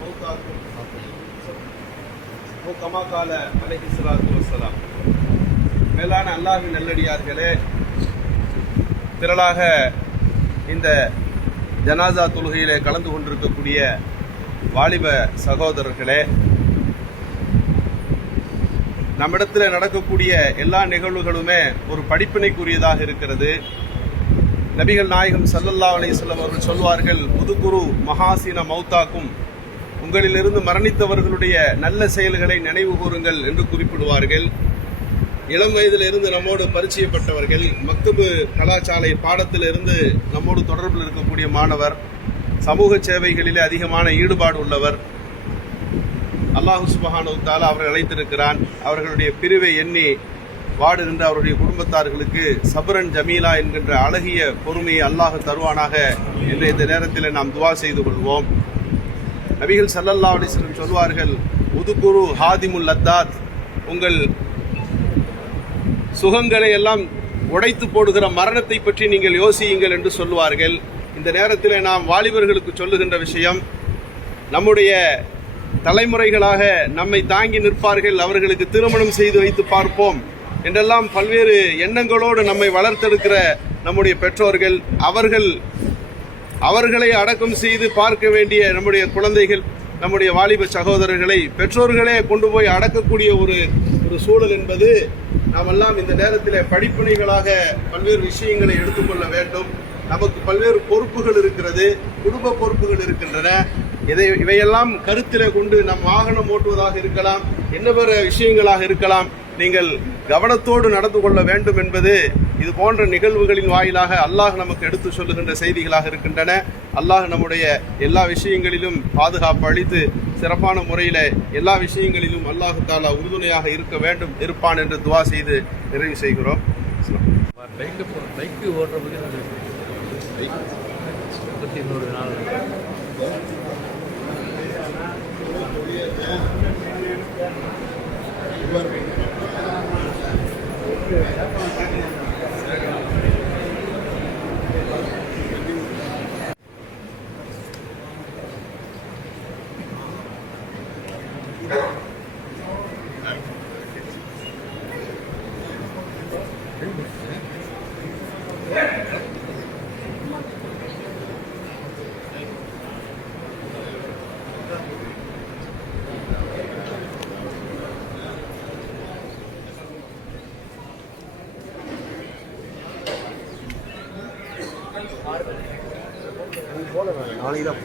மௌதாக்கும் comma கால அலைஹிஸ்ஸலாத்து வஸ்ஸலாம். மேலான அல்லாஹ்வின் நல்லடியார்களே, திரளாக இந்த ஜனாசா தொழுகையிலே கலந்து கொண்டிருக்கக்கூடிய வாலிப சகோதரர்களே, நம்மிடத்தில் நடக்கக்கூடிய எல்லா நிகழ்வுகளுமே ஒரு படிப்பினைக்குரியதாக இருக்கிறது. நபிகள் நாயகம் ஸல்லல்லாஹு அலைஹி வஸல்லம் அவர்கள் சொல்வார்கள், உதுகுரு மஹாசின மௌதாக்கும், உங்களிலிருந்து மரணித்தவர்களுடைய நல்ல செயல்களை நினைவு கூறுங்கள் என்று குறிப்பிடுவார்கள். இளம் வயதிலிருந்து நம்மோடு பரிச்சயப்பட்டவர்கள், மக்தபு கலாசாலை பாடத்திலிருந்து நம்மோடு தொடர்பில் இருக்கக்கூடிய மாணவர், சமூக சேவைகளிலே அதிகமான ஈடுபாடு உள்ளவர், அல்லாஹு சுப்ஹானஹு வ தஆலா அவர்கள் அழைத்திருக்கிறான். அவர்களுடைய பிரிவை எண்ணி வாடுகின்ற அவருடைய குடும்பத்தார்களுக்கு சபரன் ஜமீலா என்கின்ற அழகிய பொறுமையை அல்லாஹ் தருவானாக என்று இந்த நேரத்தில் நாம் துவா செய்து கொள்வோம். நபிகள் ஸல்லல்லாஹு அலைஹி வஸல்லம் சொல்வார்கள், உதுகுரு ஹாதிமுல் லத்தாத், உங்கள் சுகங்களை எல்லாம் உடைத்து போடுகிற மரணத்தை பற்றி நீங்கள் யோசியுங்கள் என்று சொல்லுவார்கள். இந்த நேரத்தில் நாம் வாலிபர்களுக்கு சொல்லுகின்ற விஷயம், நம்முடைய தலைமுறைகளாக நம்மை தாங்கி நிற்பார்கள், அவர்களுக்கு திருமணம் செய்து வைத்து பார்ப்போம் என்றெல்லாம் பல்வேறு எண்ணங்களோடு நம்மை வளர்த்தெடுக்கிற நம்முடைய பெற்றோர்கள், அவர்களை அடக்கம் செய்து பார்க்க வேண்டிய நம்முடைய குழந்தைகள், நம்முடைய வாலிப சகோதரர்களை பெற்றோர்களே கொண்டு போய் அடக்கக்கூடிய ஒரு சூழல் என்பது நாம் எல்லாம் இந்த நேரத்தில் படிப்பினைகளாக பல்வேறு விஷயங்களை எடுத்துக்கொள்ள வேண்டும். நமக்கு பல்வேறு பொறுப்புகள் இருக்கிறது, குடும்ப பொறுப்புகள் இருக்கின்றன. இவையெல்லாம் கருத்திலே கொண்டு நம் வாகனம் ஓட்டுவதாக இருக்கலாம், என்ன பிற விஷயங்களாக இருக்கலாம், நீங்கள் கவனத்தோடு நடந்து கொள்ள வேண்டும் என்பது இது போன்ற நிகழ்வுகளின் வாயிலாக அல்லாஹ் நமக்கு எடுத்து சொல்லுகின்ற செய்திகளாக இருக்கின்றன. அல்லாஹ் நம்முடைய எல்லா விஷயங்களிலும் பாதுகாப்பு அளித்து சிறப்பான முறையில் எல்லா விஷயங்களிலும் அல்லாஹ் தஆலா உறுதுணையாக இருக்க வேண்டும், இருப்பான் என்று துவா செய்து நிறைவு செய்கிறோம். பைக்கு ஓட்டுறதுக்கு இன்னொரு நாள் நாளைக்கு தான்